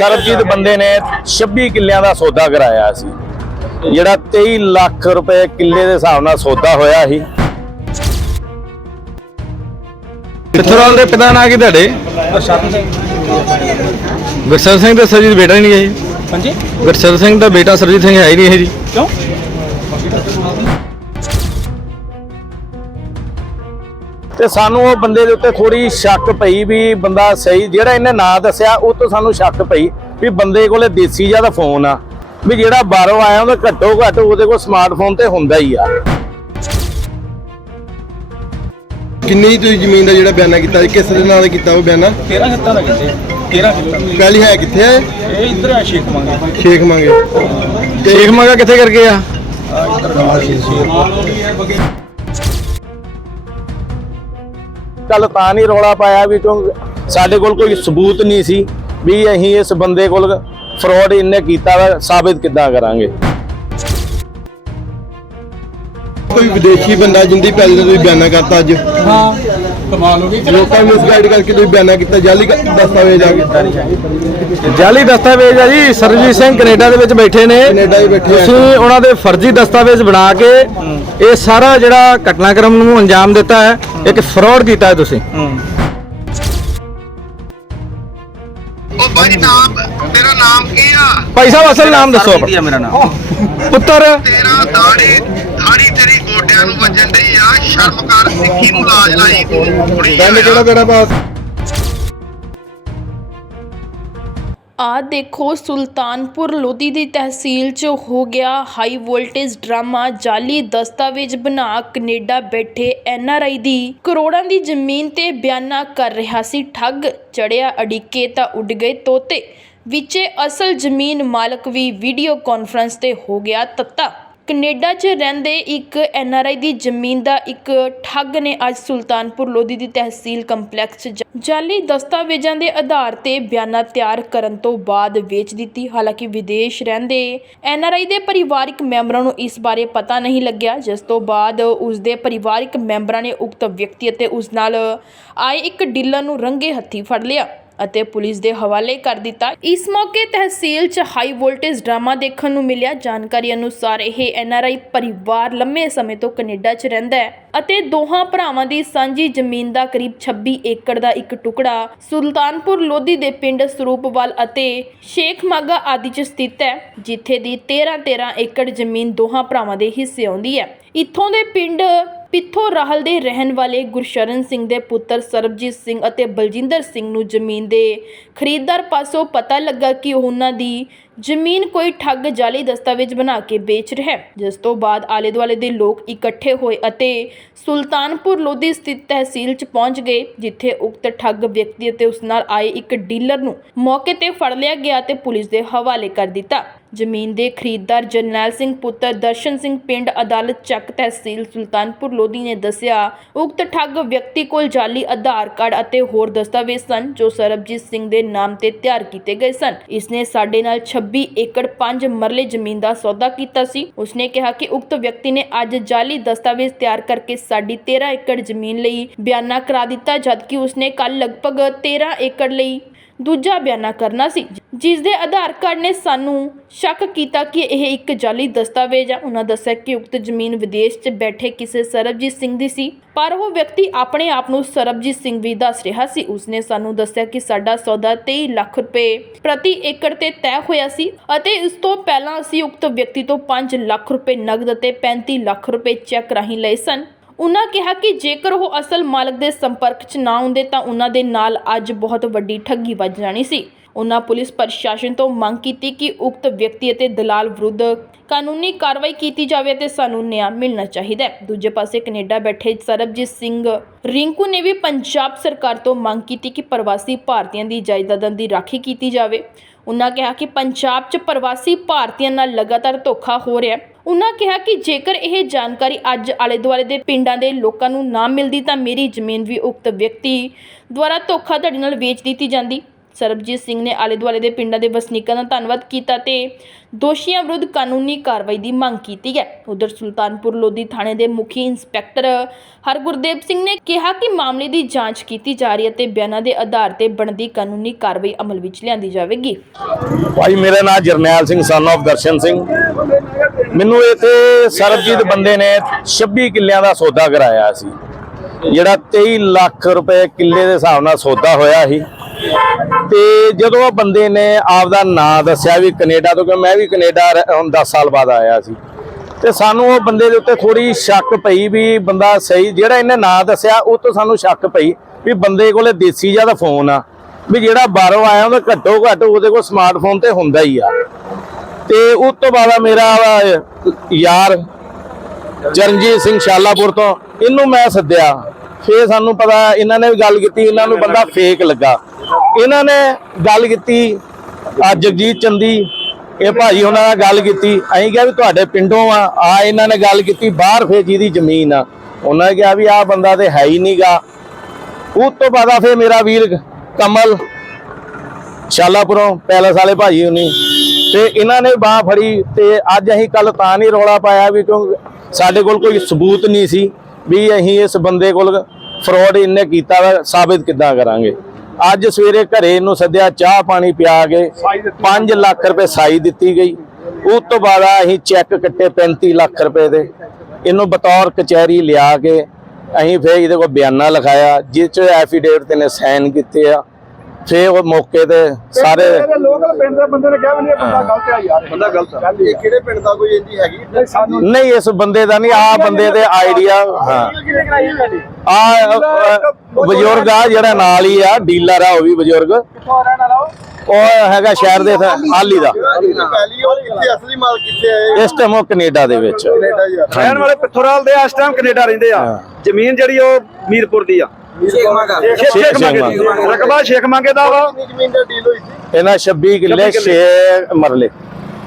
ਸਰਬਜੀਤ ਬੰਦੇ ਨੇ 26 ਕਿੱਲਿਆਂ ਦਾ ਸੌਦਾ ਕਰਾਇਆ ਸੀ। ਜਿਹੜਾ 23 ਲੱਖ ਰੁਪਏ ਕਿੱਲੇ ਦੇ ਹਿਸਾਬ ਨਾਲ ਸੌਦਾ ਹੋਇਆ ਸੀ। ਪਿੱਥਰਵਾਲ ਦੇ ਪਿਤਾ ਨਾਂ ਕੀ ਤੁਹਾਡੇ? ਗੁਰਸਰ ਸਿੰਘ। ਦਾ ਸਰਜੀਤ ਬੇਟਾ ਹੀ ਨਹੀਂ ਹੈ ਜੀ। ਹਾਂਜੀ? ਗੁਰਸਰ ਸਿੰਘ ਦਾ ਬੇਟਾ ਸਰਜੀਤ ਸਿੰਘ ਹੈ ਹੀ ਨਹੀਂ ਹੈ ਜੀ। ਕਿਉਂ? ਤੇ ਸਾਨੂੰ ਉਹ ਬੰਦੇ ਦੇ ਉੱਤੇ ਥੋੜੀ ਸ਼ੱਕ ਪਈ ਵੀ ਬੰਦਾ ਸਹੀ ਜਿਹੜਾ ਇਹਨੇ ਨਾਂ ਦੱਸਿਆ ਉਹ ਤੋਂ ਸਾਨੂੰ ਸ਼ੱਕ ਪਈ ਵੀ ਬੰਦੇ ਕੋਲੇ ਦੇਸੀ ਜਿਹਾ ਦਾ ਫੋਨ ਆ। ਵੀ ਜਿਹੜਾ ਬਾਹਰੋਂ ਆਇਆ ਉਹਦਾ ਘੱਟੋ ਘੱਟ ਉਹਦੇ ਕੋਲ ਸਮਾਰਟਫੋਨ ਤੇ ਹੁੰਦਾ ਹੀ ਆ। ਕਿੰਨੀ ਤੁਸੀਂ ਜ਼ਮੀਨ ਦਾ ਜਿਹੜਾ ਬਿਆਨਾ ਕੀਤਾ ਜੀ ਕਿਸ ਦੇ ਨਾਲ ਕੀਤਾ ਉਹ ਬਿਆਨਾ? 13 ਖੱਤਾਂ ਦਾ ਕਿੱਥੇ 13 ਖੱਤਾਂ ਪਹਿਲੀ ਹੈ ਕਿੱਥੇ ਹੈ? ਇਹ ਇੱਧਰ ਆ ਸ਼ੇਖ ਮੰਗਾ। ਸ਼ੇਖ ਮੰਗੇ। ਸ਼ੇਖ ਮਗਾ ਕਿੱਥੇ ਕਰਕੇ ਆ? ਕੱਲ ਤਾਂ ਨਹੀਂ ਰੌਲਾ ਪਾਇਆ ਵੀ ਕਿਉਂ ਸਾਡੇ ਕੋਲ ਕੋਈ ਸਬੂਤ ਨਹੀਂ ਸੀ ਵੀ ਅਸੀਂ ਇਸ ਬੰਦੇ ਕੋਲ ਫਰਾਡ ਇਹਨੇ ਕੀਤਾ ਵਾ ਸਾਬਿਤ ਕਿੱਦਾਂ ਕਰਾਂਗੇ। ਕੋਈ ਵਿਦੇਸ਼ੀ ਬੰਦਾ ਜਿੰਦੀ ਪਹਿਲੇ ਤੁਸੀਂ ਬਿਆਨਾ ਕਰਤਾ ਅੱਜ? ਹਾਂ। ਕਮਾਲ ਹੋ ਗਈ। ਲੋਕਾਂ ਨੂੰ ਮਿਸਗਾਈਡ ਕਰਕੇ ਤੁਸੀਂ ਬਿਆਨਾ ਕੀਤਾ ਜਾਲੀ ਦਸਤਾਵੇਜ਼ ਆ ਗਏ। ਜਾਲੀ ਦਸਤਾਵੇਜ਼ ਆ ਜੀ ਸਰਜੀਤ ਸਿੰਘ ਕੈਨੇਡਾ ਦੇ ਵਿੱਚ ਬੈਠੇ ਨੇ। ਕੈਨੇਡਾ ਹੀ ਬੈਠੇ ਆ। ਤੁਸੀਂ ਉਹਨਾਂ ਦੇ ਫਰਜ਼ੀ ਦਸਤਾਵੇਜ਼ ਬਣਾ ਕੇ ਇਹ ਸਾਰਾ ਜਿਹੜਾ ਘਟਨਾਕ੍ਰਮ ਨੂੰ ਅੰਜਾਮ ਦਿੱਤਾ ਹੈ ਇੱਕ ਫਰਾਡ ਕੀਤਾ ਹੈ ਤੁਸੀਂ। ਉਹ ਬਾਈ ਨਾਮ ਤੇਰਾ ਨਾਮ ਕੀ ਆ? ਭਾਈ ਸਾਹਿਬ ਅਸਲ ਨਾਮ ਦੱਸੋ ਆਪਣਾ। ਮੇਰਾ ਨਾਮ। ਪੁੱਤਰ? ਤੇਰਾ ਦਾੜੀ ਗੋਡਿਆਂ ਨੂੰ ਵੱਜਣ ਡਈ ਆ ਸ਼ਰਮ ਕਰ ਸਿੱਖੀ ਨੂੰ ਲਾਜ ਲਾਈ ਕੁੜੀ ਪਿੰਡ ਕਿਹੜਾ ਤੇਰਾ ਪਾਸ? ਆ ਦੇਖੋ ਸੁਲਤਾਨਪੁਰ ਲੋਧੀ ਦੀ ਤਹਿਸੀਲ 'ਚ ਹੋ ਗਿਆ ਹਾਈ ਵੋਲਟੇਜ ਡਰਾਮਾ ਜਾਲੀ ਦਸਤਾਵੇਜ਼ ਬਣਾ ਕੈਨੇਡਾ ਬੈਠੇ ਐਨਆਰਆਈ ਦੀ। ਕਰੋੜਾਂ ਦੀ ਜ਼ਮੀਨ ਤੇ ਬਿਆਨਾ ਕਰ ਰਿਹਾ ਸੀ ਠੱਗ ਚੜਿਆ ਅੜਿੱਕੇ ਤਾਂ ਉੱਡ ਗਏ ਤੋਤੇ। ਵਿੱਚੇ ਅਸਲ ਜ਼ਮੀਨ ਮਾਲਕ ਵੀ ਵੀਡੀਓ ਕਾਨਫਰੰਸ ਤੇ ਹੋ ਗਿਆ ਤੱਤਾ। ਕਨੇਡਾ 'ਚ ਰਹਿੰਦੇ ਇੱਕ ਐੱਨ ਆਰ ਆਈ ਦੀ ਜ਼ਮੀਨ ਦਾ ਇੱਕ ਠੱਗ ਨੇ ਅੱਜ ਸੁਲਤਾਨਪੁਰ ਲੋਧੀ ਦੀ ਤਹਿਸੀਲ ਕੰਪਲੈਕਸ 'ਚ ਜਾਅਲੀ ਦਸਤਾਵੇਜ਼ਾਂ ਦੇ ਆਧਾਰ ਤੇ ਬਿਆਨਾ ਤਿਆਰ ਕਰਨ ਤੋਂ ਬਾਅਦ ਵੇਚ ਦਿੱਤੀ। ਹਾਲਾਂਕਿ ਵਿਦੇਸ਼ ਰਹਿੰਦੇ ਐੱਨ ਆਰ ਆਈ ਦੇ ਪਰਿਵਾਰਕ ਮੈਂਬਰਾਂ ਨੂੰ ਇਸ ਬਾਰੇ ਪਤਾ ਨਹੀਂ ਲੱਗਿਆ, ਜਿਸ ਤੋਂ ਬਾਅਦ ਉਸ ਦੇ ਪਰਿਵਾਰਕ ਮੈਂਬਰਾਂ ਨੇ ਉਕਤ ਵਿਅਕਤੀ ਅਤੇ ਉਸ ਨਾਲ ਆਏ ਇੱਕ ਡੀਲਰ ਨੂੰ ਰੰਗੇ ਹੱਥੀਂ ਫੜ ਲਿਆ। ਅਤੇ ਪੁਲਿਸ ਦੇ ਹਵਾਲੇ ਕਰ ਦਿੱਤਾ। ਇਸ ਮੌਕੇ ਤਹਿਸੀਲ 'ਚ ਹਾਈ ਵੋਲਟੇਜ ਡਰਾਮਾ ਦੇਖਣ ਨੂੰ ਮਿਲਿਆ। ਜਾਣਕਾਰੀ ਅਨੁਸਾਰ ਇਹ ਐਨਆਰਆਈ ਪਰਿਵਾਰ ਲੰਮੇ ਸਮੇਂ ਤੋਂ ਕੈਨੇਡਾ 'ਚ ਰਹਿੰਦਾ ਹੈ ਅਤੇ ਦੋਹਾਂ ਭਰਾਵਾਂ ਦੀ ਸਾਂਝੀ ਜ਼ਮੀਨ ਦਾ ਕਰੀਬ 26 ਏਕੜ ਦਾ ਇੱਕ ਟੁਕੜਾ ਸੁਲਤਾਨਪੁਰ ਲੋਧੀ ਦੇ ਪਿੰਡ ਸਰੂਪਵਾਲ ਅਤੇ ਸ਼ੇਖਮਾਗਾ ਆਦਿ 'ਚ ਸਥਿਤ ਹੈ, ਜਿੱਥੇ ਦੀ 13-13 ਏਕੜ ਜ਼ਮੀਨ ਦੋਹਾਂ ਭਰਾਵਾਂ ਦੇ ਹਿੱਸੇ ਆਉਂਦੀ ਹੈ। ਇੱਥੋਂ ਦੇ ਪਿੰਡ ਪਿੱਥੋਂ ਰਾਹਲ ਦੇ ਰਹਿਣ ਵਾਲੇ ਗੁਰਸ਼ਰਨ ਸਿੰਘ ਦੇ ਪੁੱਤਰ ਸਰਬਜੀਤ ਸਿੰਘ ਅਤੇ ਬਲਜਿੰਦਰ ਸਿੰਘ ਨੂੰ ਜ਼ਮੀਨ ਦੇ ਖਰੀਦਦਾਰ ਪਾਸੋਂ ਪਤਾ ਲੱਗਾ ਕਿ ਉਹਨਾਂ ਦੀ ਜ਼ਮੀਨ ਕੋਈ ਠੱਗ ਜਾਲੀ ਦਸਤਾਵੇਜ਼ ਬਣਾ ਕੇ ਵੇਚ ਰਿਹਾ ਹੈ, ਜਿਸ ਤੋਂ ਬਾਅਦ ਆਲੇ ਦੁਆਲੇ ਦੇ ਲੋਕ ਇਕੱਠੇ ਹੋਏ ਅਤੇ ਸੁਲਤਾਨਪੁਰ ਲੋਧੀ ਸਥਿਤ ਤਹਿਸੀਲ 'ਚ ਪਹੁੰਚ ਗਏ, ਜਿੱਥੇ ਉਕਤ ਠੱਗ ਵਿਅਕਤੀ ਅਤੇ ਉਸ ਨਾਲ ਆਏ ਇੱਕ ਡੀਲਰ ਨੂੰ ਮੌਕੇ ਤੇ ਫੜ ਲਿਆ ਗਿਆ ਤੇ ਪੁਲਿਸ ਦੇ ਹਵਾਲੇ ਕਰ ਦਿੱਤਾ। ਜ਼ਮੀਨ ਦੇ ਖਰੀਦਦਾਰ ਜਰਨੈਲ ਸਿੰਘ ਪੁੱਤਰ ਦਰਸ਼ਨ ਸਿੰਘ ਪਿੰਡ ਅਦਾਲਤ ਚੱਕ ਤਹਿਸੀਲ ਸੁਲਤਾਨਪੁਰ ਲੋਧੀ ਨੇ ਦੱਸਿਆ, ਉਕਤ ਠੱਗ ਵਿਅਕਤੀ ਕੋਲ ਜਾਲੀ ਆਧਾਰ ਕਾਰਡ ਅਤੇ ਹੋਰ ਦਸਤਾਵੇਜ਼ ਸਨ ਜੋ ਸਰਬਜੀਤ ਸਿੰਘ ਦੇ ਨਾਮ ਤੇ ਤਿਆਰ ਕੀਤੇ ਗਏ ਸਨ। ਇਸਨੇ ਸਾਡੇ ਨਾਲ 26 ਏਕੜ 5 ਮਰਲੇ ਜ਼ਮੀਨ ਦਾ ਸੌਦਾ ਕੀਤਾ ਸੀ। ਉਸਨੇ ਕਿਹਾ ਕਿ ਉਕਤ ਵਿਅਕਤੀ ਨੇ ਅੱਜ ਜਾਲੀ ਦਸਤਾਵੇਜ਼ ਤਿਆਰ ਕਰਕੇ ਸਾਡੀ 13 ਏਕੜ ਜ਼ਮੀਨ ਲਈ ਬਿਆਨਾ ਕਰਾ ਦਿੱਤਾ, ਜਦਕਿ ਉਸਨੇ ਕੱਲ ਲਗਭਗ 13 ਏਕੜ ਲਈ ਦੂਜਾ ਬਿਆਨਾ ਕਰਨਾ ਸੀ, ਜਿਸ ਦੇ ਆਧਾਰ ਕਾਰਡ ਨੇ ਸਾਨੂੰ ਸ਼ੱਕ ਕੀਤਾ ਕਿ ਇਹ ਇੱਕ ਜਾਲੀ ਦਸਤਾਵੇਜ਼ ਹੈ ਉਹਨਾਂ ਦੱਸਿਆ ਕਿ ਉਕਤ ਜ਼ਮੀਨ ਵਿਦੇਸ਼ 'ਚ ਬੈਠੇ ਕਿਸੇ ਸਰਬਜੀਤ ਸਿੰਘ ਦੀ ਸੀ, ਪਰ ਉਹ ਵਿਅਕਤੀ ਆਪਣੇ ਆਪ ਨੂੰ ਸਰਬਜੀਤ ਸਿੰਘ ਵੀ ਦੱਸ ਰਿਹਾ ਸੀ। ਉਸਨੇ ਸਾਨੂੰ ਦੱਸਿਆ ਕਿ ਸਾਡਾ ਸੌਦਾ 23 ਲੱਖ ਰੁਪਏ ਪ੍ਰਤੀ ਏਕੜ ਤੇ ਤੈਅ ਹੋਇਆ ਸੀ ਅਤੇ ਇਸ ਤੋਂ ਪਹਿਲਾਂ ਅਸੀਂ ਉਕਤ ਵਿਅਕਤੀ ਤੋਂ 5 ਲੱਖ ਰੁਪਏ ਨਗਦ ਅਤੇ 35 ਲੱਖ ਰੁਪਏ ਚੈੱਕ ਰਾਹੀਂ ਲਏ ਸਨ। ਉਨ੍ਹਾਂ ਕਿਹਾ ਕਿ ਜੇਕਰ ਉਹ ਅਸਲ ਮਾਲਕ ਦੇ ਸੰਪਰਕ 'ਚ ਨਾ ਆਉਂਦੇ ਤਾਂ ਉਹਨਾਂ ਦੇ ਨਾਲ ਅੱਜ ਬਹੁਤ ਵੱਡੀ ਠੱਗੀ ਵੱਜ ਜਾਣੀ ਸੀ। ਉਨ੍ਹਾਂ ਪੁਲਿਸ ਪ੍ਰਸ਼ਾਸਨ ਤੋਂ ਮੰਗ ਕੀਤੀ ਕਿ ਉਕਤ ਵਿਅਕਤੀ ਅਤੇ ਦਲਾਲ ਵਿਰੁੱਧ ਕਾਨੂੰਨੀ ਕਾਰਵਾਈ ਕੀਤੀ ਜਾਵੇ ਅਤੇ ਸਾਨੂੰ ਨਿਆਂ ਮਿਲਣਾ ਚਾਹੀਦਾ ਹੈ। ਦੂਜੇ ਪਾਸੇ ਕੈਨੇਡਾ ਬੈਠੇ ਸਰਬਜੀਤ ਸਿੰਘ ਰਿੰਕੂ ਨੇ ਵੀ ਪੰਜਾਬ ਸਰਕਾਰ ਤੋਂ ਮੰਗ ਕੀਤੀ ਕਿ ਪ੍ਰਵਾਸੀ ਭਾਰਤੀਆਂ ਦੀ ਜਾਇਦਾਦਾਂ ਦੀ ਰਾਖੀ ਕੀਤੀ ਜਾਵੇ। ਉਨ੍ਹਾਂ ਕਿਹਾ ਕਿ ਪੰਜਾਬ 'ਚ ਪ੍ਰਵਾਸੀ ਭਾਰਤੀਆਂ ਨਾਲ ਲਗਾਤਾਰ ਧੋਖਾ ਹੋ ਰਿਹਾ ਹੈ। ਉਹਨਾਂ ਕਿਹਾ ਕਿ ਜੇਕਰ ਇਹ ਜਾਣਕਾਰੀ ਅੱਜ ਆਲੇ ਦੁਆਲੇ ਦੇ ਪਿੰਡਾਂ ਦੇ ਲੋਕਾਂ ਨੂੰ ਨਾ ਮਿਲਦੀ ਤਾਂ ਮੇਰੀ ਜ਼ਮੀਨ ਵੀ ਉਕਤ ਵਿਅਕਤੀ ਦੁਆਰਾ ਧੋਖਾਧੜੀ ਨਾਲ ਵੇਚ ਦਿੱਤੀ ਜਾਂਦੀ। ਸਰਬਜੀਤ ਸਿੰਘ ਨੇ ਆਲੇ ਦੁਆਲੇ ਦੇ ਪਿੰਡਾਂ ਦੇ ਵਸਨੀਕਾਂ ਦਾ ਧੰਨਵਾਦ ਕੀਤਾ ਤੇ ਦੋਸ਼ੀਆਂ ਵਿਰੁੱਧ ਕਾਨੂੰਨੀ ਕਾਰਵਾਈ ਦੀ ਮੰਗ ਕੀਤੀ ਹੈ। ਉਧਰ ਸੁਲਤਾਨਪੁਰ ਲੋਧੀ ਥਾਣੇ ਦੇ ਮੁਖੀ ਇੰਸਪੈਕਟਰ ਹਰਗੁਰਦੇਵ ਸਿੰਘ ਨੇ ਕਿਹਾ ਕਿ ਮਾਮਲੇ ਦੀ ਜਾਂਚ ਕੀਤੀ ਜਾ ਰਹੀ ਹੈ ਤੇ ਬਿਆਨਾਂ ਦੇ ਆਧਾਰ ਤੇ ਬਣਦੀ ਕਾਨੂੰਨੀ ਕਾਰਵਾਈ ਅਮਲ ਵਿੱਚ ਲਿਆਂਦੀ ਜਾਵੇਗੀ। ਭਾਈ, ਮੇਰਾ ਨਾਮ ਜਰਨੈਲ ਸਿੰਘ ਸਨ of ਦਰਸ਼ਨ ਸਿੰਘ। ਮੈਨੂੰ ਇੱਥੇ ਸਰਬਜੀਤ ਬੰਦੇ ਨੇ 26 ਕਿੱਲਿਆਂ ਦਾ ਸੌਦਾ ਕਰਾਇਆ ਸੀ, ਜਿਹੜਾ 23 ਲੱਖ ਰੁਪਏ ਕਿੱਲੇ ਦੇ ਹਿਸਾਬ ਨਾਲ ਸੌਦਾ ਹੋਇਆ ਸੀ। ਤੇ ਜਦੋਂ ਉਹ ਬੰਦੇ ਨੇ ਆਪਦਾ ਨਾਂ ਦੱਸਿਆ ਵੀ ਕੈਨੇਡਾ ਤੋਂ ਕਿ ਮੈਂ ਵੀ ਕੈਨੇਡਾ ਰ- ਹੁਣ 10 ਸਾਲ ਬਾਅਦ ਆਇਆ ਸੀ। ਤੇ ਸਾਨੂੰ ਉਹ ਬੰਦੇ ਦੇ ਉੱਤੇ ਥੋੜੀ ਸ਼ੱਕ ਪਈ ਵੀ ਬੰਦਾ ਸਹੀ, ਜਿਹੜਾ ਇਹਨੇ ਨਾਂ ਦੱਸਿਆ, ਉਹ ਤੋਂ ਸਾਨੂੰ ਸ਼ੱਕ ਪਈ ਵੀ ਬੰਦੇ ਕੋਲੇ ਦੇਸੀ ਜਿਹਾ ਦਾ ਫੋਨ ਆ। ਵੀ ਜਿਹੜਾ ਬਾਹਰੋਂ ਆਇਆ ਉਹਦਾ ਘੱਟੋ ਘੱਟ ਉਹਦੇ ਕੋਲ ਸਮਾਰਟਫੋਨ ਤੇ ਹੁੰਦਾ ਹੀ ਆ। ਤੇ ਉਸ ਤੋਂ ਬਾਅਦ ਮੇਰਾ ਯਾਰ ਚਰਨਜੀਤ ਸਿੰਘ ਸ਼ਾਲਾਪੁਰ ਤੋਂ, ਇਹਨੂੰ ਮੈਂ ਸੱਦਿਆ। ਫੇਰ ਸਾਨੂੰ ਪਤਾ, ਇਹਨਾਂ ਨੇ ਵੀ ਗੱਲ ਕੀਤੀ, ਇਹਨਾਂ ਨੂੰ ਬੰਦਾ ਫੇਕ ਲੱਗਾ। ਇਹਨਾਂ ਨੇ ਗੱਲ ਕੀਤੀ ਜਗਜੀਤ ਚੰਦੀ, ਇਹ ਭਾਜੀ ਉਹਨਾਂ ਨਾਲ ਗੱਲ ਕੀਤੀ, ਅਸੀਂ ਕਿਹਾ ਵੀ ਤੁਹਾਡੇ ਪਿੰਡੋਂ ਆ ਆ ਇਹਨਾਂ ਨੇ ਗੱਲ ਕੀਤੀ, ਬਾਹਰ ਫੇਰ ਜਿਹਦੀ ਜ਼ਮੀਨ ਆ। ਉਹਨਾਂ ਨੇ ਕਿਹਾ ਵੀ ਆਹ ਬੰਦਾ ਤੇ ਹੈ ਹੀ ਨਹੀਂਗਾ ਉਸ ਤੋਂ ਬਾਅਦ ਆ ਫੇਰ ਮੇਰਾ ਵੀਰ ਕਮਲ, ਸ਼ਾਲਾਪੁਰੋਂ ਪੈਲਸ ਵਾਲੇ ਭਾਜੀ ਹੁਣੀ। ਤੇ ਇਹਨਾਂ ਨੇ ਬਾਹ ਫੜੀ ਤੇ ਅੱਜ ਅਸੀਂ ਕੱਲ ਤਾਂ ਨਹੀਂ ਰੌਲਾ ਪਾਇਆ ਵੀ ਕਿਉਂ ਸਾਡੇ ਕੋਲ ਕੋਈ ਸਬੂਤ ਨਹੀਂ ਸੀ ਵੀ ਅਸੀਂ ਇਸ ਬੰਦੇ ਕੋਲ ਫਰਾਡ ਇਹਨੇ ਕੀਤਾ ਵਾ, ਸਾਬਿਤ ਕਿੱਦਾਂ ਕਰਾਂਗੇ। ਅੱਜ ਸਵੇਰੇ ਘਰੇ ਇਹਨੂੰ ਸੱਦਿਆ ਚਾਹ ਪਾਣੀ ਪਿਆ ਕੇ 5 ਲੱਖ ਰੁਪਏ ਸਾਈ ਦਿੱਤੀ ਗਈ। ਉਸ ਤੋਂ ਬਾਅਦ ਆ ਅਸੀਂ ਚੈੱਕ ਕੱਟੇ 35 ਲੱਖ ਰੁਪਏ ਦੇ। ਇਹਨੂੰ ਬਤੌਰ ਕਚਹਿਰੀ ਲਿਆ ਕੇ ਅਸੀਂ ਫੇਰ ਇਹਦੇ ਕੋਲ ਬਿਆਨਾ ਲਿਖਾਇਆ ਜਿਸ ਚ ਐਫੀਡੇਵਿਟ ਤੇ ਨੇ ਸਾਈਨ ਕੀਤੇ ਆ। ਫੇਰ ਉਹ ਮੌਕੇ ਤੇ ਸਾਰੇ ਲੋਕਲ ਪਿੰਡ ਦੇ ਬੰਦੇ ਨੇ ਕਿਹਾ ਵੀ ਇਹ ਬੰਦਾ ਗਲਤ ਆ ਯਾਰ। ਬੰਦਾ ਗਲਤ ਇਹ ਕਿਹੜੇ ਪਿੰਡ ਦਾ ਕੋਈ ਇੰਦੀ ਹੈਗੀ? ਸਾਨੂੰ ਨਹੀਂ ਇਸ ਬੰਦੇ ਦਾ ਨਹੀਂ ਆ ਬੰਦੇ ਦੇ ਆਈਡੀਆ ਹਾਂ। ਆ ਬਜ਼ੁਰਗ ਆ ਜਿਹੜਾ ਨਾਲ ਹੀ ਆ ਡੀਲਰ ਆ ਉਹ ਵੀ ਬਜ਼ੁਰਗ। ਕਿੱਥੋਂ ਰਹਿਣ ਵਾਲਾ ਉਹ? ਹੈਗਾ ਸ਼ਹਿਰ ਦੇ ਹਾਲੀ ਦਾ। ਪਹਿਲੀ ਉਹ ਕਿੱਥੇ ਅਸਲੀ ਮਾਲ ਕਿੱਥੇ ਹੈ ਇਸ ਟਾਈਮ ਉਹ ਕੈਨੇਡਾ ਦੇ ਵਿੱਚ। ਰਹਿਣ ਵਾਲੇ ਪਿੱਥੋਰਾਲ ਦੇ ਇਸ ਟਾਈਮ ਕੈਨੇਡਾ ਰਹਿੰਦੇ ਆ। ਜ਼ਮੀਨ ਜਿਹੜੀ ਉਹ ਮੀਰਪੁਰ ਦੀ ਆ। ਰਕਬਾ ਸ਼ੇਖ ਮੰਗੇ ਦਾ ਵਾ। ਕਿੰਨੀ ਜ਼ਮੀਨ ਦਾ ਡੀਲ ਹੋਈ ਸੀ? ਇਹਨਾਂ 26 ਕਿੱਲੇ 6 ਮਰਲੇ।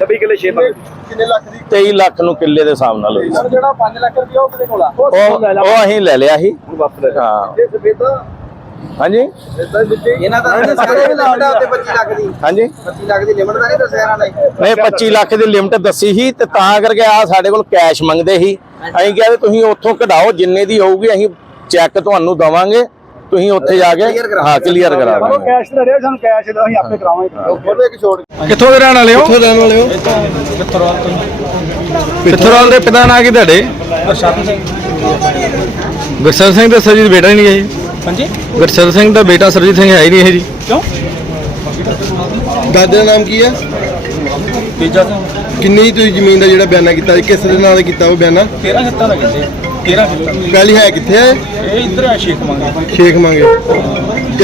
26 ਕਿੱਲੇ ਛੇ ਮੰਗੇ ਕਿੰਨੇ ਲੱਖ ਦੀ? 23 ਲੱਖ ਨੂੰ ਕਿੱਲੇ ਦੇ ਹਿਸਾਬ ਨਾਲ ਹੋਈ ਸੀ। ਜਿਹੜਾ 5 ਲੱਖ ਰੁਪਇਆ ਉਹ ਕਿਹਦੇ ਕੋਲ ਆ? ਉਹ ਉਹ ਅਸੀਂ ਲੈ ਲਿਆ ਸੀ। ਵਾਪਸ ਲੈ ਹਾਂ। ਇਹ ਸਫੇਦਾ? ਹਾਂਜੀ? ਇਹਨਾਂ ਦਾ ਸਾਰੇ ਲਿਮਟ ਆ ਉੱਤੇ 25 ਲੱਖ ਦੀ। ਹਾਂਜੀ? 25 ਲੱਖ ਦੀ ਲਿਮਟ ਦਾ ਨਹੀਂ ਦੱਸਿਆ ਇਹਨਾਂ ਨੇ। ਨਹੀਂ 25 ਲੱਖ ਦੀ ਲਿਮਟ ਦੱਸੀ ਸੀ ਤੇ ਤਾਂ ਕਰਕੇ ਆ ਸਾਡੇ ਕੋਲ ਕੈਸ਼ ਮੰਗਦੇ ਸੀ। ਅਸੀਂ ਕਿਹਾ ਵੀ ਤੁਸੀਂ ਉੱਥੋਂ ਕਢਾਓ ਜਿੰਨੇ ਦੀ ਹੋਊਗੀ ਅਸੀਂ ਚੈੱਕ ਤੁਹਾਨੂੰ ਦਵਾਂਗੇ। ਤੁਸੀਂ ਉੱਥੇ ਜਾ ਕੇ ਹਾਂ ਕਲੀਅਰ ਕਰਾ ਉਹ ਦਾਂਗੇ ਕੈਸ਼ ਤੇ ਰਿਹਾ ਸਾਨੂੰ ਕੈਸ਼ ਦਾ ਅਸੀਂ ਆਪੇ ਕਰਾਵਾਂਗੇ। ਬੋਲੇ ਇੱਕ ਛੋੜ ਕਿੱਥੋਂ ਦੇ ਰਹਿਣ ਵਾਲੇ ਹੋ? ਕਿੱਥੋਂ ਰਹਿਣ ਵਾਲੇ ਹੋ? ਪਿੱਥੋਰਾਲ ਦੇ? ਪਿਤਾ ਨਾਂ ਕੀ ਤੁਹਾਡੇ? ਗੁਰਸਰ ਸਿੰਘ। ਦਾ ਸਰਜੀਤ ਬੇਟਾ ਹੀ ਨਹੀਂ ਹੈ ਜੀ। ਹਾਂਜੀ? ਗੁਰਸਰ ਸਿੰਘ ਦਾ ਬੇਟਾ ਸਰਜੀਤ ਸਿੰਘ ਹੈ ਹੀ ਨਹੀਂ ਹੈ ਜੀ। ਕਿਉਂ? ਦਾਦੇ ਦਾ ਨਾਮ ਕੀ ਹੈ? ਤੀਜਾ। ਕਿੰਨੀ ਤੁਸੀਂ ਜ਼ਮੀਨ ਦਾ ਜਿਹੜਾ ਬਿਆਨਾ ਕੀਤਾ ਜੀ ਕਿਸ ਦੇ ਨਾਲ ਕੀਤਾ ਉਹ ਬਿਆਨਾ? 13 ਖੇਤਾਂ ਦਾ ਕਹਿੰਦੇ 13 ਖੇਤਾਂ ਪਹਿਲੀ ਹੈ ਕਿੱਥੇ ਹੈ? ਇਹ ਇੱਧਰ ਆ ਸ਼ੇਖ ਮੰਗੇ। ਸ਼ੇਖ ਮੰਗੇ।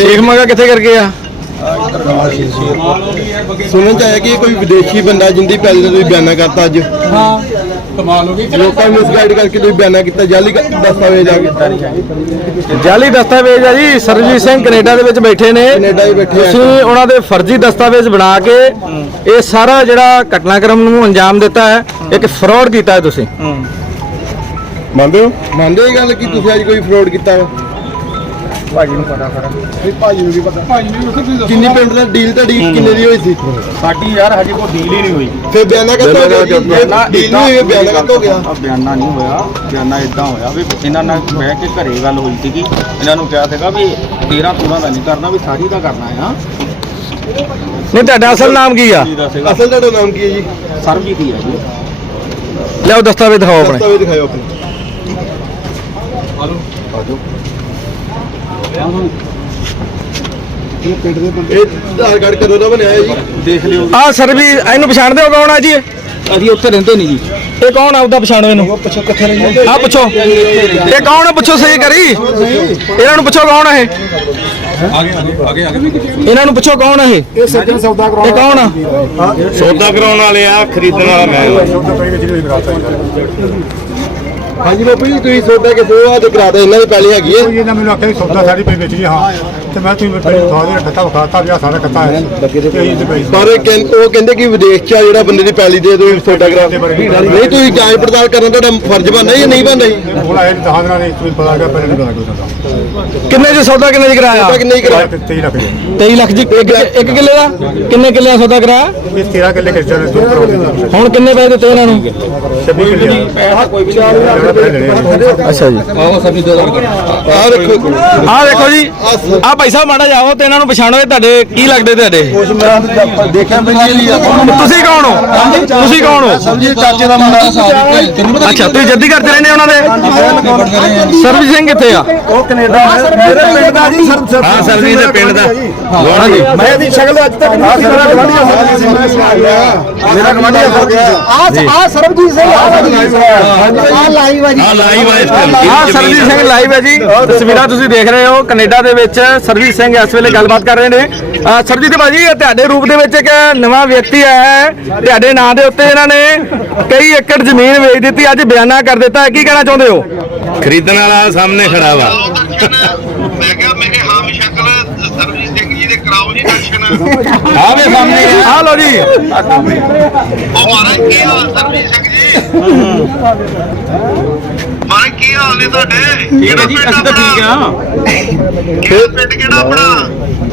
ਸ਼ੇਖ ਮਗਾ ਕਿੱਥੇ ਕਰਕੇ ਆ ਸੁਣਨ ਚ ਆਇਆ ਕਿ ਇਹ ਕੋਈ ਵਿਦੇਸ਼ੀ ਬੰਦਾ ਜਿੰਦੀ ਪਹਿਲੇ ਦਾ ਤੁਸੀਂ ਬਿਆਨਾ ਕਰਤਾ ਅੱਜ। ਹਾਂ ਕਮਾਲ ਹੋ ਗਈ। ਲੋਕਾਂ ਨੂੰ ਮਿਸਗਾਈਡ ਕਰਕੇ ਤੁਸੀਂ ਬਿਆਨਾ ਕੀਤਾ ਜਾਲੀ ਦਸਤਾਵੇਜ਼ ਆ ਕੇ ਜਾਲੀ ਦਸਤਾਵੇਜ਼ ਆ ਜੀ ਸਰਜੀਤ ਸਿੰਘ ਕੈਨੇਡਾ ਦੇ ਵਿੱਚ ਬੈਠੇ ਨੇ। ਕੈਨੇਡਾ ਹੀ ਬੈਠੇ ਆ। ਤੁਸੀਂ ਉਹਨਾਂ ਦੇ ਫਰਜ਼ੀ ਦਸਤਾਵੇਜ਼ ਬਣਾ ਕੇ ਇਹ ਸਾਰਾ ਜਿਹੜਾ ਘਟਨਾਕ੍ਰਮ ਨੂੰ ਅੰਜਾਮ ਦਿੱਤਾ ਹੈ ਇੱਕ ਫਰਾਡ ਕੀਤਾ ਹੈ ਤੁਸੀਂ। ਮੰਨਦੇ ਹੋ? ਮੰਨਦੇ ਹੋ ਇਹ ਗੱਲ ਕਿ ਤੁਸੀਂ ਅੱਜ ਕੋਈ ਫਰਾਡ ਕੀਤਾ ਵਾ? ਭਾਜੀ ਨੂੰ ਪਤਾ ਫਿਰ। ਭਾਜੀ ਨੂੰ ਵੀ ਪਤਾ। ਭਾਜੀ ਨੂੰ ਵੀ ਤੁਸੀਂ ਕਿੰਨੀ ਪਿੰਡ ਦਾ ਡੀਲ ਤੁਹਾਡੀ ਕਿੰਨੇ ਦੀ ਹੋਈ ਸੀ? ਸਾਡੀ ਯਾਰ ਹਜੇ ਕੋਈ ਡੀਲ ਹੀ ਨਹੀਂ ਹੋਈ। ਫਿਰ ਬਿਆਨਾ ਕਦੋਂ ਹੋ ਗਿਆ? ਡੀਲ ਨਹੀਂ ਹੋਈ ਬਿਆਨਾ ਕਦੋਂ ਹੋ ਗਿਆ? ਆ ਬਿਆਨਾ ਨਹੀਂ ਹੋਇਆ ਬਿਆਨਾ ਇਦਾਂ ਹੋਇਆ ਵੀ ਇਹਨਾਂ ਨਾਲ ਬਹਿ ਕੇ ਘਰੇ ਗੱਲ ਹੋਈ ਸੀਗੀ। ਇਹਨਾਂ ਨੂੰ ਕਿਹਾ ਸੀਗਾ ਵੀ 13 16 ਦਾ ਨਹੀਂ ਕਰਨਾ ਵੀ ਸਾਰੀ ਦਾ ਕਰਨਾ ਆ। ਨਹੀਂ ਤੁਹਾਡਾ ਅਸਲ ਨਾਮ ਕੀ ਆ? ਅਸਲ ਤੁਹਾਡਾ ਨਾਮ ਕੀ ਹੈ ਜੀ? ਸਰਬਜੀਤ ਹੀ ਆ ਜੀ। ਲਿਆਓ ਦਸਤਾਵੇਜ਼ ਦਿਖਾਓ ਆਪਣੇ। ਦਸਤਾਵੇਜ਼ ਦਿਖਾਓ ਆਪਣੇ। ਇਹ ਆਧਾਰ ਕਾਰਡ ਕਦੋਂ ਦਾ ਬਣਿਆ ਹੈ ਜੀ? ਦੇਖ ਲਿਓ ਆ ਸਰ ਵੀ ਇਹਨੂੰ ਪਛਾਣਦੇ ਹੋ ਕੌਣ ਆ ਜੀ? ਅਸੀਂ ਉੱਥੇ ਰਹਿੰਦੇ ਨਹੀਂ ਜੀ। ਇਹ ਕੌਣ ਆ ਉਹਦਾ ਪਛਾਣੋ ਇਹਨੂੰ? ਪੁੱਛੋ ਕਿੱਥੇ ਰਹਿੰਦੇ ਆ ਪੁੱਛੋ। ਇਹ ਕੌਣ ਆ? ਪੁੱਛੋ ਸਹੀ ਕਰੀ। ਇਹਨਾਂ ਨੂੰ ਪੁੱਛੋ ਕੌਣ ਆ ਇਹ? ਇਹਨਾਂ ਨੂੰ ਪੁੱਛੋ ਕੌਣ ਆ ਇਹ? ਇਹ ਸੱਜਣ ਸੌਦਾ ਇਹ ਕੌਣ ਆ? ਸੌਦਾ ਕਰਾਉਣ ਵਾਲੇ ਆ ਖਰੀਦਣ ਵਾਲਾ ਮੈਂ। ਹਾਂਜੀ ਬਾਪੂ ਜੀ ਤੁਸੀਂ ਸੋਚਿਆ ਕਿ ਸੋ ਆ ਤੇ ਕਰਾਤਾ ਇਹਨਾਂ ਦੀ ਪਹਿਲੀ ਹੈਗੀ ਹੈ। ਕੋਈ ਇਹਨਾਂ ਮੈਨੂੰ ਆਖਿਆ ਵੀ ਸੌਦਾ ਸਾਡੀ ਪਈ ਵੇਚਣੀ ਹਾਂ ਤੇ ਮੈਂ ਤੁਸੀਂ ਪਹਿਲੇ ਦਵਾ ਦੇ ਰੱਖਤਾ ਵਿਖਾਤਾ ਵੀ ਆਹ ਸਾਰਾ ਕੱਤਾ ਹੈ ਤੇ ਤੇ ਪਈ ਪਰ ਇਹ ਕਹਿੰ- ਉਹ ਕਹਿੰਦੇ ਕਿ ਵਿਦੇਸ਼ ਚ ਆ ਜਿਹੜਾ ਬੰਦੇ ਦੀ ਪਹਿਲੀ ਦੇ ਦੋ ਫੋਟੋਗ੍ਰਾਫ ਨਹੀਂ ਤੁਸੀਂ ਜਾਂਚ ਪੜਤਾਲ ਕਰਨਾ ਤੁਹਾਡਾ ਫਰਜ਼ ਬਣਦਾ ਜਾਂ ਨਹੀਂ ਬਣਦਾ ਜੀ? ਆਏ ਦਹਾਂ ਦਿਨਾਂ ਦੇ ਤੁਸੀਂ ਪਤਾ ਲੱਗਾ ਪਹਿਲੇ ਨਹੀਂ ਪਤਾ ਕੋਈ ਸੌਦਾ ਕਿੰਨੇ ਚ ਸੌਦਾ ਕਿੰਨੇ ਚ ਕਰਾਇਆ? ਪਤਾ ਕਿ ਨਹੀਂ ਕਰਾਇਆ? ਤੇ 23 ਲੱਖ ਦੇ। 23 ਲੱਖ ਜੀ ਇੱਕ ਇੱਕ ਕਿੱਲੇ ਦਾ? ਕਿੰਨੇ ਕਿੱਲੇ ਦਾ ਸੌਦਾ ਕਰਾਇਆ? ਇਹ 13 ਕਿੱਲੇ ਖਰਚਾ ਨੇ 2 ਕਰੋੜ ਦੇ। ਹੁਣ ਕਿੰਨੇ ਪੈਸੇ ਦਿੱਤੇ ਇਹਨਾਂ ਨੂੰ? 26 ਕਿੱਲੇ ਪੈਸਾ ਕੋਈ ਵੀ ਨਹੀਂ ਅੱਛਾ ਜੀ। ਆਹ ਦੇਖੋ ਆਹ ਦੇਖੋ ਜੀ। ਆਹ ਭਾਈ ਸਾਹਿਬ ਮਾੜਾ ਜਾਓ ਤੇ ਇਹਨਾਂ ਨੂੰ ਪਛਾਣੋ ਇਹ ਤੁਹਾਡੇ ਕੀ ਲੱਗਦੇ ਤੁਹਾਡੇ? ਦੇਖਿਆ ਬੰਦੀ ਤੁਸੀਂ ਕੌਣ ਹੋ? ਤੁਸੀਂ ਕੌਣ ਹੋ? ਸਮਝੀ ਚਾਚੇ ਦਾ ਮੁੰਡਾ। ਅੱਛਾ ਤੁਸੀਂ ਜੱਦੀ ਕਰਦੇ ਰਹਿੰਦੇ ਉਹਨਾਂ ਦੇ? ਸਰਬਜੀਤ ਸਿੰਘ ਕਿੱਥੇ ਆ? ਉਹ ਕੈਨੇਡਾ ਮੇਰੇ ਪਿੰਡ ਦਾ ਜੀ। ਸਰ ਹਾਂ ਸਰਬਜੀਤ ਦੇ ਪਿੰਡ ਦਾ। ਗਵਾਣਾ ਜੀ। ਮੈਂ ਇਹਦੀ ਸ਼ਕਲ ਅੱਜ ਤੱਕ ਨਹੀਂ ਸੀ ਮੇਰਾ ਗਵਾਂਢੀ ਮੇਰਾ ਗਵਾਂਢੀ ਆ ਆ ਸਰਬਜੀਤ ਸਿੰਘ ਆ ਲਾਈਵ ਆ ਜੀ ਆ ਲਾਈਵ ਹੈ ਆ ਸਰਬਜੀਤ ਸਿੰਘ ਲਾਈਵ ਹੈ ਜੀ ਤਸਵੀਰਾਂ ਤੁਸੀਂ ਦੇਖ ਰਹੇ ਹੋ ਕੈਨੇਡਾ ਦੇ ਵਿੱਚ ਸਰਬਜੀਤ ਸਿੰਘ ਇਸ ਵੇਲੇ ਗੱਲਬਾਤ ਕਰ ਰਹੇ ਨੇ। ਅਹ ਸਰਬਜੀਤ ਭਾਜੀ ਇਹ ਤੁਹਾਡੇ ਰੂਪ ਦੇ ਵਿੱਚ ਇੱਕ ਨਵਾਂ ਵਿਅਕਤੀ ਆਇਆ ਹੈ। ਤੁਹਾਡੇ ਨਾਂ ਦੇ ਉੱਤੇ ਇਹਨਾਂ ਨੇ ਕਈ ਏਕੜ ਜ਼ਮੀਨ ਵੇਚ ਦਿੱਤੀ। ਅੱਜ ਬਿਆਨਾ ਕਰ ਦਿੱਤਾ। ਹੈ ਕੀ ਕਹਿਣਾ ਚਾਹੁੰਦੇ ਹੋ? ਖਰੀਦਣ ਵਾਲਾ ਸਾਹਮਣੇ ਖੜਾ ਵਾ। ਮੈਂ ਕਿਹਾ ਮੇਰੇ ਹਾਮ ਸ਼ਕਲ ਸਰਬਜੀਤ ਸਿੰਘ ਜੀ ਦੇ ਕਰਾਓ ਦਰਸ਼ਨ ਆਵੇ ਸਾਹਮਣੇ। ਆ ਲੋ ਜੀ। ਉਹ ਮਹਾਰਾਜ ਕੀ ਹਾਲ ਸਰਬਜੀਤ ਸਿੰਘ ਜੀ। ਕੀ ਹਾਲ ਨੇ ਤੁਹਾਡੇ? ਕਿਹੜਾ ਜੀ ਪਿੰਡ ਅਸੀਂ ਤਾਂ ਠੀਕ ਆਪਣਾ ਆ ਕਿਹੜਾ ਪਿੰਡ ਕਿਹੜਾ ਆਪਣਾ?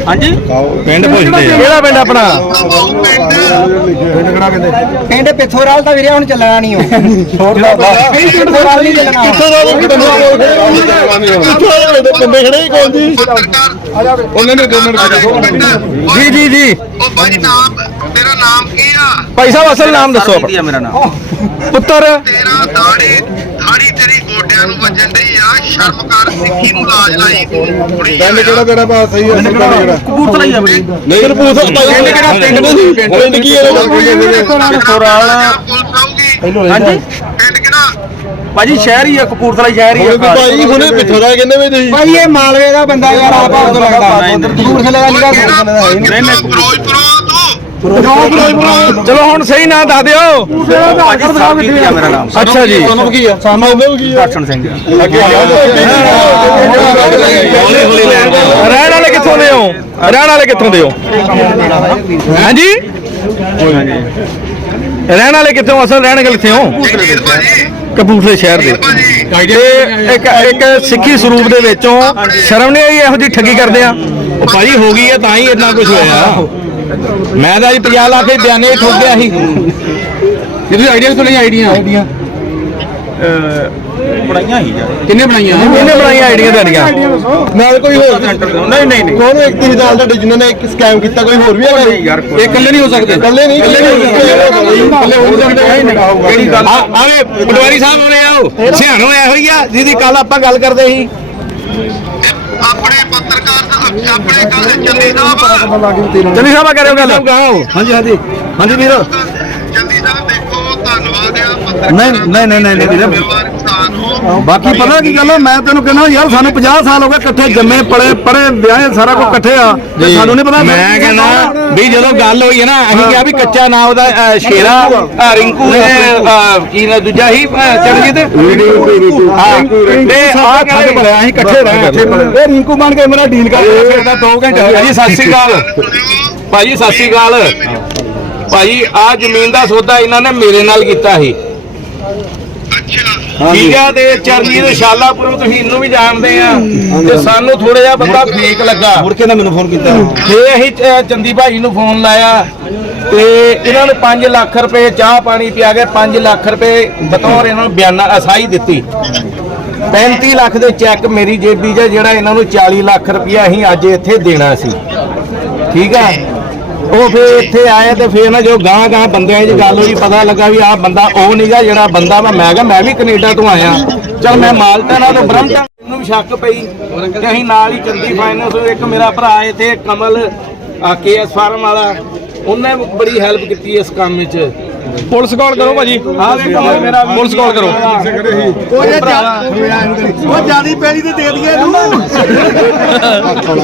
ਹਾਂਜੀ? ਪਿੰਡ ਪੁੱਛਦੇ ਕਿਹੜਾ ਪਿੰਡ ਆਪਣਾ? ਆਹ ਪਿੰਡ? ਪਿੰਡ ਪਿੱਥੋਰਾਲ ਤਾਂ ਵੀਰੇ ਹੁਣ ਚੱਲਣਾ ਨਹੀਂ ਉਹ। ਹੋਰ ਦਾ ਪਿੱਥੋਰਾਲ ਨਹੀਂ ਚੱਲਣਾ। ਕਿੱਥੋਂ ਦਾ ਉਹ ਕਿੱਥੋਂ ਦਾ ਬੰਦੇ ਖੜੇ ਹੀ ਕੋਲ ਜੀ ਪੱਤਰਕਾਰ ਉਹਨਾਂ ਨੇ ਦੋ ਮਿੰਟ। ਜੀ ਜੀ ਜੀ। ਉਹ ਭਾਈ ਨਾਮ ਤੇਰਾ ਨਾਮ ਕੀ ਆ? ਭਾਈ ਸਾਹਿਬ ਅਸਲ ਨਾਮ ਦੱਸੋ ਮੇਰਾ ਨਾਮ। ਪੁੱਤਰ ਤੇਰਾ ਦਾੜੀ ਗੋਡਿਆਂ ਨੂੰ ਵੱਜਣ ਡਈ ਆ ਸ਼ਰਮ ਕਰ ਸਿੱਖੀ ਨੂੰ ਲਾਜ ਲਾਈ ਕੁੜੀ ਪਿੰਡ ਕਿਹੜਾ ਤੇਰਾ ਬਾਤ ਸਹੀ ਹੈ ਪਿੰਡ ਕਿਹੜਾ? ਕਪੂਰਥਲਾ ਹੀ ਆ ਬਈ। ਨਹੀਂ ਰਪੂਤ ਪਿੰਡ ਕਿਹੜਾ ਪਿੰਡ ਨਹੀਂ ਪਿੰਡ ਕੀ ਹੈ ਪੁਲਿਸ ਆਊਗੀ ਹਾਂਜੀ ਪਿੰਡ ਕਿਹੜਾ? ਭਾਜੀ ਸ਼ਹਿਰ ਹੀ ਆ ਕਪੂਰਥਲਾ ਸ਼ਹਿਰ ਹੀ ਆ। ਭਾਈ ਹੁਣੇ ਪਿੱਛੋਂ ਦਾ ਕਹਿੰਦੇ ਵੀ ਤੁਸੀਂ? ਭਾਈ ਇਹ ਮਾਲਵੇ ਦਾ ਬੰਦਾ ਯਾਰ ਆਪ ਆਪ ਲੱਗਦਾ। ਕਪੂਰਥਲੇ ਦਾ ਨਿਕਾ ਕਿਹੜਾ ਨਹੀਂ, ਨਹੀਂ। ਫਿਰੋਜ਼ਪੁਰੋਂ ਚਲੋ ਹੁਣ ਸਹੀ ਨਾਂ ਦੱਸ ਦਿਓ। ਮੇਰਾ ਨਾਮ? ਅੱਛਾ ਜੀ। ਤੁਹਾਨੂੰ ਕੀ ਆ? ਸਾਨੂੰ ਕੀ ਆ। ਦਰਸ਼ਨ ਸਿੰਘ ਰਹਿਣ ਵਾਲੇ ਕਿੱਥੋਂ ਦੇ ਹੋ? ਰਹਿਣ ਵਾਲੇ ਕਿੱਥੋਂ ਦੇ ਹੋ? ਹਾਂਜੀ? ਰਹਿਣ ਵਾਲੇ ਕਿੱਥੋਂ? ਅਸਲ ਰਹਿਣ ਵਾਲੇ ਕਿੱਥੇ ਹੋ? ਕਪੂਰਥਲੇ ਸ਼ਹਿਰ ਦੇ। ਤੇ ਇੱਕ ਇੱਕ ਸਿੱਖੀ ਸਰੂਪ ਦੇ ਵਿੱਚੋਂ ਸ਼ਰਮ ਨਹੀਂ ਆਈ? ਇਹੋ ਜੀ ਠੱਗੀ ਕਰਦੇ ਆ? ਉਹ ਭਾਜੀ ਹੋ ਗਈ ਹੈ ਤਾਂ ਹੀ ਇੰਨਾ ਕੁਝ ਹੋਇਆ। ਮੈਂ ਤਾਂ ਜੀ 50 ਲੱਖ ਦੇ ਬਿਆਨੇ ਠੋਕ ਗਿਆ ਸੀ। ਜਿਹਦੀ ਆਈਡੀਆ ਕਿਥੋਂ ਲਈ ਆਈਡੀਆ? ਆਈਡੀਆ। ਬਣਾਈਆਂ ਹੀ ਯਾਰ। ਕਿੰਨੇ ਬਣਾਈਆਂ? ਕਿੰਨੇ ਬਣਾਈਆਂ ਆਈਡੀਆਂ ਤੁਹਾਡੀਆਂ? ਨਾਲ ਕੋਈ ਹੋਰ? ਨਹੀਂ ਨਹੀਂ ਨਹੀਂ। ਕੋਣ ਇੱਕ ਤੁਸੀਂ ਨਾਲ ਤੁਹਾਡੇ ਜਿਨ੍ਹਾਂ ਨੇ ਇੱਕ ਸਕੈਮ ਕੀਤਾ ਕੋਈ ਹੋਰ ਵੀ ਹੈਗਾ? ਜੀ? ਯਾਰ ਇਹ ਇਕੱਲੇ ਨਹੀਂ ਹੋ ਸਕਦੇ। ਇਕੱਲੇ ਨਹੀਂ? ਇਕੱਲੇ ਨਹੀਂ ਇਕੱਲੇ ਹੋ ਸਕਦੇ। ਕਿਹੜੀ ਗੱਲ? ਆਵੇ ਪਟਵਾਰੀ ਸਾਹਿਬ ਹੋਣੇ ਆਓ ਸਿਆਣੋ ਇਹੋ ਹੀ ਆ ਜਿਹਦੀ ਕੱਲ ਆਪਾਂ ਗੱਲ ਕਰਦੇ ਸੀ। ਆਪਣੇ ਕੱਲ ਚੱਲੀ ਸਾਹਿਬ। ਜਲੀ ਸਾਹਿਬ ਕਰਿਓ ਗੱਲ? ਹਾਂਜੀ ਹਾਂਜੀ। ਹਾਂਜੀ ਵੀਰ। ਜਲਦੀ ਸਾਹਿਬ ਦੇਖੋ ਧੰਨਵਾਦ ਆ। ਪੱਤਰਕਾਰ ਨਹੀਂ, ਨਹੀਂ, ਨਹੀਂ, ਨਹੀਂ, ਵੀਰੇ। ਹੋ ਬਾਕੀ ਪਤਾ ਕੀ ਗੱਲ ਆ ਮੈਂ ਤੈਨੂੰ ਕਹਿੰਦਾ ਯਾਰ ਸਾਨੂੰ 50 ਸਾਲ ਹੋ ਗਏ ਇਕੱਠੇ ਜੰਮੇ ਪਲੇ ਪੜੇ ਵਿਆਹੇ ਸਾਰਾ ਕੁਝ ਇਕੱਠੇ ਆ। ਤੇ ਸਾਨੂੰ ਨਹੀਂ ਪਤਾ ਮੈਂ ਕਹਿੰਦਾ ਵੀ ਜਦੋਂ ਗੱਲ ਹੋਈ ਹੈ ਨਾ ਅਸੀਂ ਕਿਹਾ ਵੀ ਕੱਚਾ ਨਾ ਉਹਦਾ ਸ਼ੇਰਾ ਰਿੰਕੂ ਨੇ ਅਹ, ਕੀ ਨਾ ਦੂਜਾ ਹੀ ਚੜਜੀਤ ਹਾਂ। ਤੇ ਆ ਕਹਿੰਦੇ ਬੜਿਆ ਅਸੀਂ ਇਕੱਠੇ ਰਹੇ ਇਹ ਰਿੰਕੂ ਬਣ ਕੇ ਮੇਰਾ ਡੀਲ ਕਰ ਤਾਂ 2 ਘੰਟੇ ਹੋਏ ਜੀ ਸਤਿ ਸ਼੍ਰੀ ਅਕਾਲ। ਭਾਜੀ ਸਤਿ ਸ਼੍ਰੀ ਅਕਾਲ। ਭਾਜੀ ਆ ਜ਼ਮੀਨ ਦਾ ਸੌਦਾ ਇਹਨਾਂ ਨੇ ਮੇਰੇ ਨਾਲ ਕੀਤਾ ਸੀ। ਠੀਕ ਆ ਤੇ ਚਰਨਜੀਤ ਸ਼ਾਲਾਪੁਰੋਂ ਤੁਸੀਂ ਇਹਨੂੰ ਵੀ ਜਾਣਦੇ ਆ। ਤੇ ਸਾਨੂੰ ਥੋੜਾ ਜਿਹਾ ਬੰਦਾ ਫੇਕ ਲੱਗਾ। ਮੁੜ ਕੇ ਨਾ ਮੈਨੂੰ ਫੋਨ ਕੀਤਾ। ਤੇ ਅਸੀਂ ਚ- ਚੰਦੀ ਭਾਈ ਨੂੰ ਫੋਨ ਲਾਇਆ। ਤੇ ਇਹਨਾਂ ਨੇ 5 ਲੱਖ ਰੁਪਏ ਚਾਹ ਪਾਣੀ ਪਿਆ ਕੇ 5 ਲੱਖ ਰੁਪਏ ਬਤੌਰ ਇਹਨਾਂ ਨੂੰ ਬਿਆਨਾ ਅਸਾਈ ਦਿੱਤੀ। 35 ਲੱਖ ਦੇ ਚੈੱਕ ਮੇਰੀ ਜੇਬੀ 'ਚ ਜਿਹੜਾ ਇਹਨਾਂ ਨੂੰ 40 ਲੱਖ ਰੁਪਇਆ ਅਸੀਂ ਅੱਜ ਇੱਥੇ ਦੇਣਾ ਸੀ। ਠੀਕ ਆ? ਉਹ ਫੇਰ ਇੱਥੇ ਆਏ ਤੇ ਫੇਰ ਨਾ ਜੋ ਗਾਂ ਗਾਂ ਬੰਦਿਆਂ 'ਚ ਗੱਲ ਹੋਈ ਪਤਾ ਲੱਗਾ ਵੀ ਆਹ ਬੰਦਾ ਉਹ ਨਹੀਂਗਾ ਜਿਹੜਾ ਬੰਦਾ ਵਾ। ਮੈਂ ਕਿਹਾ ਮੈਂ ਵੀ ਕੈਨੇਡਾ ਤੋਂ ਆਇਆ। ਚਲ ਮੈਂ ਮਾਲਟਾ ਨਾਲ ਤੋਂ ਬ੍ਰਹਮਟਨ ਨੂੰ ਵੀ ਸ਼ੱਕ ਪਈ ਤੇ ਅਸੀਂ ਨਾਲ ਹੀ ਚੰਦੀ ਫਾਈਨੈਂਸ ਇੱਕ ਮੇਰਾ ਭਰਾ ਇੱਥੇ ਕਮਲ ਕੇਐਸ ਫਾਰਮ ਵਾਲਾ ਉਹਨੇ ਬੜੀ ਹੈਲਪ ਕੀਤੀ ਇਸ ਕੰਮ ਵਿੱਚ ਪੁਲਿਸ ਕਾਲ ਕਰੋ ਭਾਜੀ। ਪੁਲਿਸ ਕਾਲ ਕਰੋ। ਉਹ ਜਿਆਦੀ ਪੈਲੀ ਤੇ ਦੇ ਦਈਏ ਇਹਨੂੰ।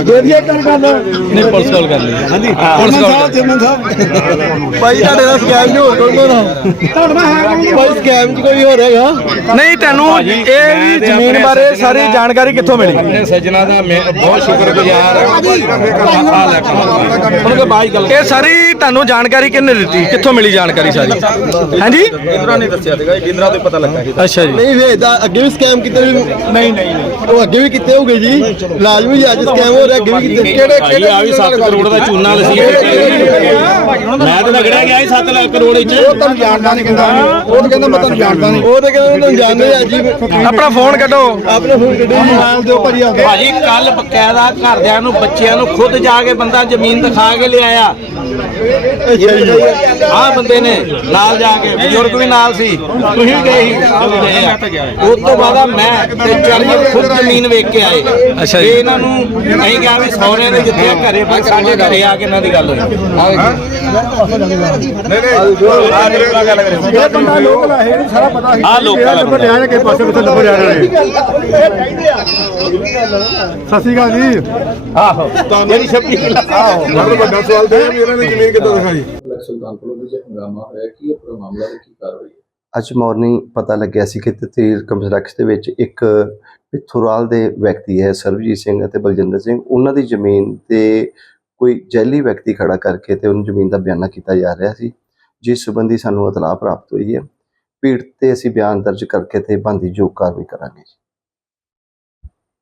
ਦੇ ਦਈਏ ਕਰ ਗੱਲ। ਨਹੀਂ ਪੁਲਿਸ ਕਾਲ ਕਰ ਲਈ ਹਾਂਜੀ। ਪੁਲਿਸ ਕਾਲ ਚੇਅਰਮੈਨ ਸਾਹਿਬ ਭਾਈ ਤੁਹਾਡੇ ਦਾ ਸਕੈਮ ਨਹੀਂ ਹੋਰ ਕੋਈ ਹੋਣਾ। ਤੁਹਾਡਾ ਹੈ ਕੌਣ ਭਾਈ ਸਕੈਮ ਚ ਕੋਈ ਹੋ ਰਿਹਾਗਾ ਨਹੀਂ ਤੈਨੂੰ ਇਹ ਵੀ ਜ਼ਮੀਨ ਬਾਰੇ ਸਾਰੀ ਜਾਣਕਾਰੀ ਕਿੱਥੋਂ ਮਿਲੀ? ਆਪਣੇ ਸੱਜਣਾ ਦਾ ਮੈਂ ਬਹੁਤ ਸ਼ੁਕਰਗੁਜ਼ਾਰ ਹਾਂ। ਉਹਨਾਂ ਦੇ ਬਾਈ ਗੱਲ ਇਹ ਸਾਰੀ ਤੁਹਾਨੂੰ ਜਾਣਕਾਰੀ ਕਿਹਨੇ ਦਿੱਤੀ? ਕਿੱਥੋਂ ਮਿਲੀ ਜਾਣਕਾਰੀ ਸਾਰੀ? ਹਾਂਜੀ। ਜਿੰਦਰਾ ਨੇ ਦੱਸਿਆ ਸੀਗਾ ਜਿੰਦਰਾ ਤੋਂ ਪਤਾ ਲੱਗਾ ਸੀ। ਅੱਛਾ ਜੀ। ਨਹੀਂ ਵੇ ਇਦਾਂ ਅੱਗੇ ਵੀ ਸਕੈਮ ਕੀਤੇ ਵੀ ਨਹੀਂ ਨਹੀਂ ਉਹ ਅੱਗੇ ਵੀ ਕੀਤੇ ਹੋਗੇ ਜੀ। ਲਾਜ਼ਮੀ ਜੀ ਅੱਜ ਸਕੈਮ ਹੋ ਰਿਹਾ ਅੱਗੇ ਵੀ ਕੀਤੇ। ਕਿਹੜੇ ਭਾਈ ਆ ਵੀ 7 ਕਰੋੜ ਦਾ ਚੂਨਾ ਲਸੀ ਮੈਂ ਤਾਂ ਰਗੜਿਆ ਗਿਆ ਸੀ 7 ਲੱਖ ਕਰੋੜ ਵਿੱਚ। ਉਹ ਤੁਹਾਨੂੰ ਜਾਣਦਾ ਨਹੀਂ ਕਹਿੰਦਾ। ਉਹ ਤਾਂ ਕਹਿੰਦਾ ਮੈਂ ਤੁਹਾਨੂੰ ਜਾਣਦਾ ਨਹੀਂ। ਉਹ ਤਾਂ ਕਹਿੰਦੇ ਉਹਨਾਂ ਨੂੰ ਜਾਣਦੇ ਆ ਜੀ। ਆਪਣਾ ਫੋਨ ਕੱਢੋ। ਆਪਣੇ ਫੋਨ ਕੱਢੇ ਜੀ। ਨਾਲ ਦਿਓ ਭਾਜੀ ਆ ਭਾਜੀ ਕੱਲ ਬਕਾਇਦਾ ਘਰਦਿਆਂ ਨੂੰ ਬੱਚਿਆਂ ਨੂੰ ਖੁਦ ਜਾ ਕੇ ਬੰਦਾ ਜ਼ਮੀਨ ਦਿਖਾ ਕੇ ਲਿਆਇਆ। ਆਹ ਬੰਦੇ ਨੇ। ਨਾਲ ਜਾ ਕੇ ਬਜ਼ੁਰਗ ਵੀ ਨਾਲ ਸੀ। ਤੁਸੀਂ ਗਏ ਸੀ? ਆ। ਉਸ ਤੋਂ ਬਾਅਦ ਆ ਮੈਂ ਤੇ ਚਰਜੀ ਖੁਦ ਜ਼ਮੀਨ ਵੇਖ ਕੇ ਆਏ। ਅੱਛਾ ਜੀ। ਤੇ ਇਹਨਾਂ ਨੂੰ ਅਸੀਂ ਕਿਹਾ ਵੀ ਸਹੁਰਿਆਂ ਦੇ ਜਿੱਥੇ ਆ ਘਰੇ ਪਰ ਸਾਡੇ ਘਰੇ ਆ ਕੇ ਇਹਨਾਂ ਦੀ ਗੱਲ ਹੋਈ। ਬੰਦਾ ਲੋਕ ਹੈ ਨਹੀਂ ਸਾਰਾ ਪਤਾ ਸੀ। ਆਹ ਲੋਕਾਂ ਦਾ ਕੇ ਪਾਸੇ ਕਿੱਥੇ ਨੰਬਰ ਜਾ ਰਹੇ ਸਤਿ ਸ਼੍ਰੀ ਅਕਾਲ ਜੀ। ਆਹੋ। ਜਿਹੜੀ 26 ਕਿੱਲਾ ਆਹੋ ਵੱਡਾ ਸਵਾਲ ਤੇ ਵੀ ਇਹਨਾਂ ਨੇ ਜ਼ਮੀਨ ਕਿੱਦਾਂ ਦਿਖਾਈ? ਸੁਲਤਾਨਪੁਰ ਅੱਜ ਮਾਰਨਿੰਗ ਪਤਾ ਲੱਗਿਆ ਸੀ ਕਿ ਤਤੀਰ ਕੰਪਲੈਕਸ ਦੇ ਵਿੱਚ ਇੱਕ ਪਿੱਥੋਰਾਲ ਦੇ ਵਿਅਕਤੀ ਹੈ, ਸਰਬਜੀਤ ਸਿੰਘ ਅਤੇ ਬਲਜਿੰਦਰ ਸਿੰਘ। ਉਹਨਾਂ ਦੀ ਜ਼ਮੀਨ ਤੇ ਕੋਈ ਜੈਲੀ ਵਿਅਕਤੀ ਖੜਾ ਕਰਕੇ ਤੇ ਉਹਨਾਂ ਜ਼ਮੀਨ ਦਾ ਬਿਆਨਾ ਕੀਤਾ ਜਾ ਰਿਹਾ ਸੀ, ਜਿਸ ਸੰਬੰਧੀ ਸਾਨੂੰ ਇਤਲਾਹ ਪ੍ਰਾਪਤ ਹੋਈ ਹੈ। ਪੀੜਤ ਤੇ ਅਸੀਂ ਬਿਆਨ ਦਰਜ ਕਰਕੇ ਤੇ ਬੰਦੀ ਜੋ ਕਾਰਵਾਈ ਕਰਾਂਗੇ